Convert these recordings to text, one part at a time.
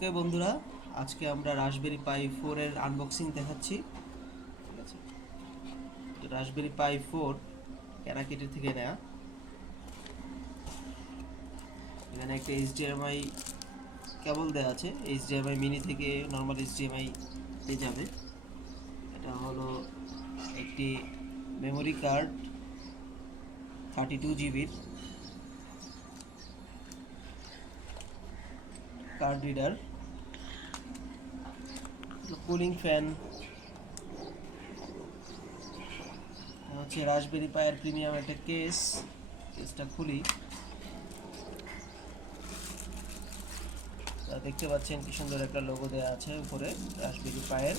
ওকে বন্ধুরা, আজকে আমরা রাসবেরি পাই 4 এর আনবক্সিং দেখাচ্ছি। ঠিক আছে, তো রাসবেরি পাই 4 ক্যানাকিটি থেকে নেয়া। এখানে একটা এইচডিএমআই কেবল দেওয়া আছে, এইচডিএমআই মিনি থেকে নর্মাল এইচডিএমআই তে যাবে। এটা হলো একটি মেমোরি কার্ড 32 জিবির কার্ড রিডার, কুলিং ফ্যান, হচ্ছে রাসবেরি পাইয়ের প্রিমিয়াম একটা কেসটা খুলি। দেখতে পাচ্ছেন কি সুন্দর একটা লোগো দেওয়া আছে উপরে রাসবেরি পাইয়ের।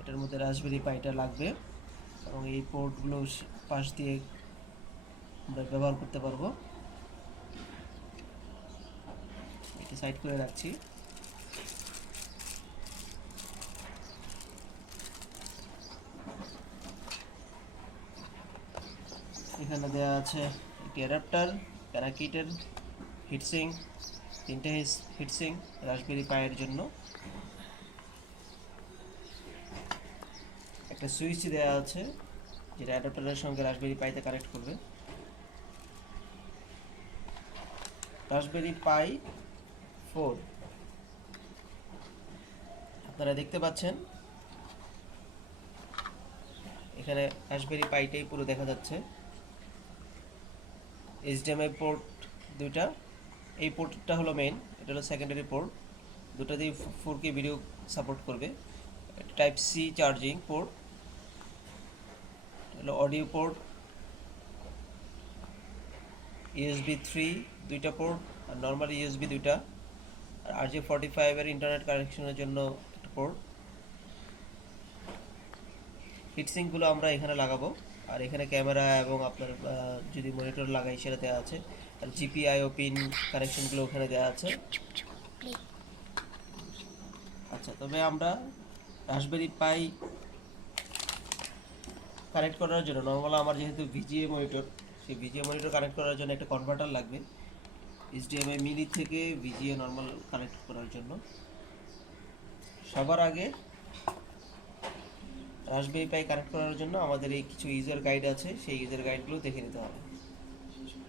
এটার মধ্যে রাসবেরি পাইটা লাগবে এবং এই পোর্টগুলো পাশ দিয়ে আমরা ব্যবহার করতে পারবো। এটা সাইড করে রাখছি। এখানে দেওয়া আছে একটি অ্যাডাপ্টার, প্যারাকিটের হিটসিং, তিনটে হিটসিং রাসবেরি পাইয়ের জন্য। একটা সুইচ দেওয়া আছে যেটা অ্যাডাপ্টারের সঙ্গে রাসবেরি পাইতে কানেক্ট করবে। রাসবেরি পাই 4 আপনারা দেখতে পাচ্ছেন, এখানে রাসবেরি পাইটাই পুরো দেখা যাচ্ছে। এইচডিএমআই পোর্ট দুইটা, এই পোর্টটা হলো মেইন, এটা হলো সেকেন্ডারি পোর্ট। দুটো দিয়ে 4K ভিডিও সাপোর্ট করবে। টাইপ সি চার্জিং পোর্ট, হলো অডিও পোর্ট, ইউএসবি 3 দুইটা পোর্ট, আর নর্মাল ইউএসবি দুইটা, আর RJ45 এর ইন্টারনেট কানেকশনের জন্য একটা পোর্ট। হিটসিঙ্কগুলো আমরা এখানে লাগাবো, আর এখানে ক্যামেরা এবং আপনার যদি মনিটর লাগাই সেটা দেওয়া আছে, আর জিপিআইও পিন কানেকশনগুলো ওখানে দেওয়া আছে। আচ্ছা, তবে আমরা রাসবেরি পাই কানেক্ট করার জন্য নর্মাল আমার যেহেতু ভিজিএ মনিটর, সেই ভিজিএ মনিটর কানেক্ট করার জন্য একটা কনভার্টার লাগবে এইচডিএমআই মিনি থেকে ভিজিএ নর্মাল কানেক্ট করার জন্য। সবার আগে রাসবেরি পাই কানেক্ট করার জন্য আমাদের এই কিছু ইউজার গাইড আছে, সেই ইউজার গাইডগুলো দেখে নিতে হবে।